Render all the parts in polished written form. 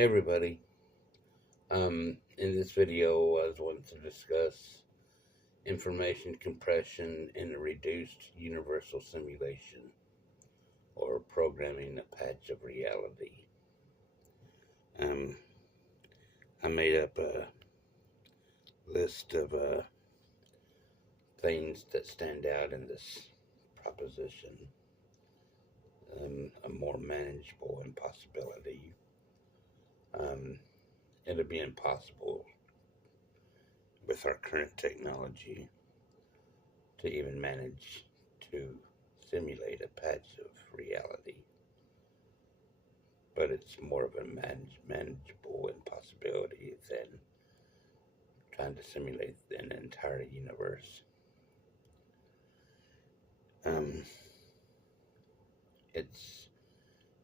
Hey everybody. In this video, I was wanting to discuss information compression in a reduced universal simulation, or programming a patch of reality. Um, I made up a list of things that stand out in this proposition. A more manageable impossibility. Um, it'll be impossible with our current technology to even manage to simulate a patch of reality, but it's more of a manageable impossibility than trying to simulate an entire universe. Um, it's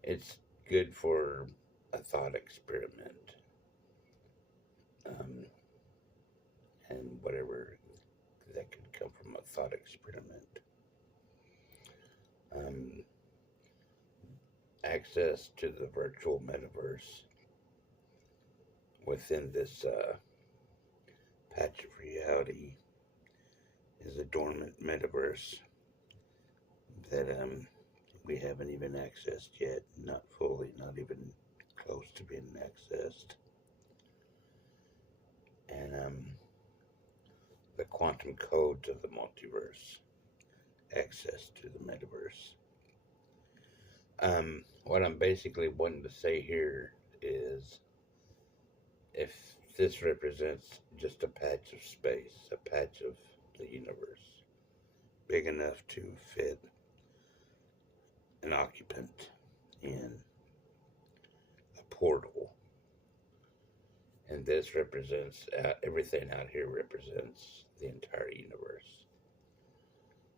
it's good for a thought experiment, um, and whatever that could come from a thought experiment. Um, Access to the virtual metaverse within this patch of reality is a dormant metaverse that we haven't even accessed yet, not fully, not even close to being accessed. And the quantum codes of the multiverse, access to the metaverse. What I'm basically wanting to say here is, if this represents just a patch of space, a patch of the universe, big enough to fit an occupant in a portal, and this represents everything out here represents the entire universe.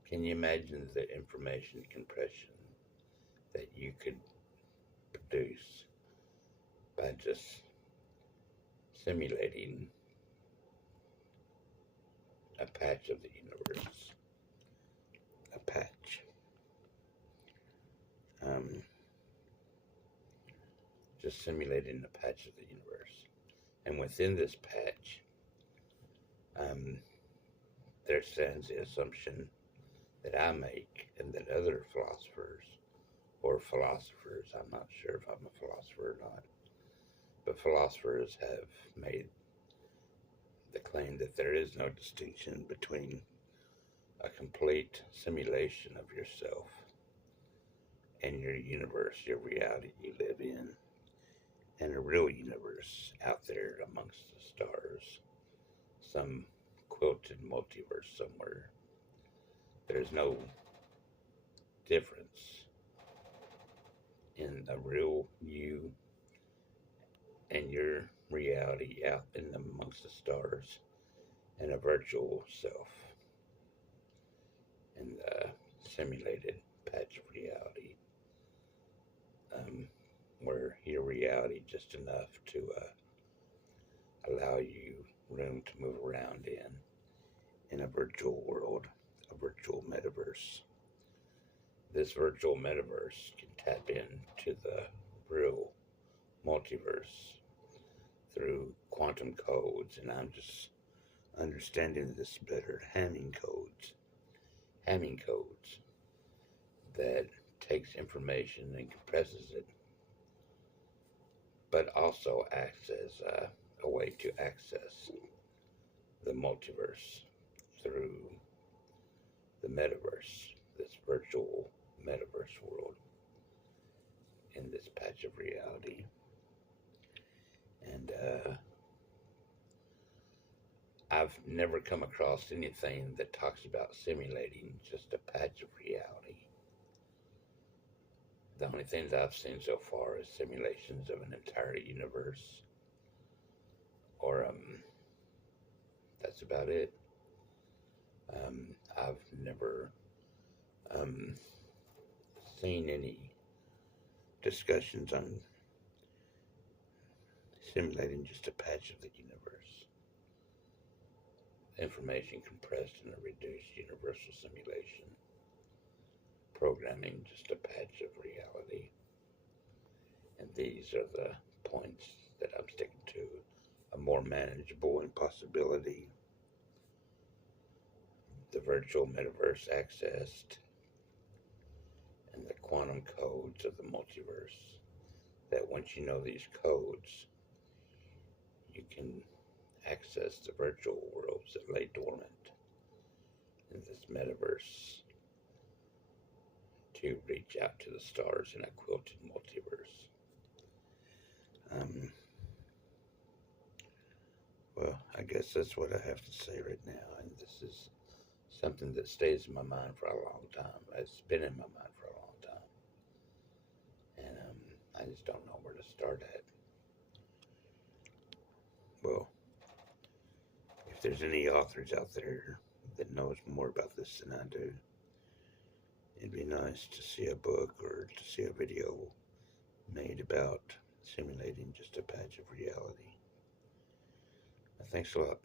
Can you imagine the information compression that you could produce by just simulating a patch of the universe? A patch. Um, just simulating a patch of the universe. And within this patch, there stands the assumption that I make and that other philosophers, I'm not sure if I'm a philosopher or not, but philosophers have made the claim that there is no distinction between a complete simulation of yourself and your universe, your reality you live in, and a real universe out there amongst the stars, some quilted multiverse somewhere. There's no difference in a real you and your reality out in amongst the stars, and a virtual self in the simulated patch of reality, where your reality just enough to allow you room to move around in a virtual world, a virtual metaverse. This virtual metaverse can tap into the real multiverse through quantum codes, and I'm just understanding this better. Hamming codes that takes information and compresses it, but also acts as a way to access the multiverse through the metaverse, this virtual metaverse world in this patch of reality. And I've never come across anything that talks about simulating just a patch of reality. The only things I've seen so far is simulations of an entire universe, or that's about it. I've never um, seen any discussions on simulating just a patch of the universe. Information compressed in a reduced universal simulation. Programming just a patch of reality. And these are the points that I'm sticking to. A more manageable impossibility, the virtual metaverse accessed, and the quantum codes of the multiverse. That once you know these codes, you can access the virtual worlds that lay dormant in this metaverse to reach out to the stars in a quilted multiverse. Well, I guess that's what I have to say right now, and this is something that stays in my mind for a long time. It's been in my mind for a long time, and I just don't know where to start at. Well, if there's any authors out there that knows more about this than I do, it'd be nice to see a book or to see a video made about simulating just a patch of reality. Thanks a lot.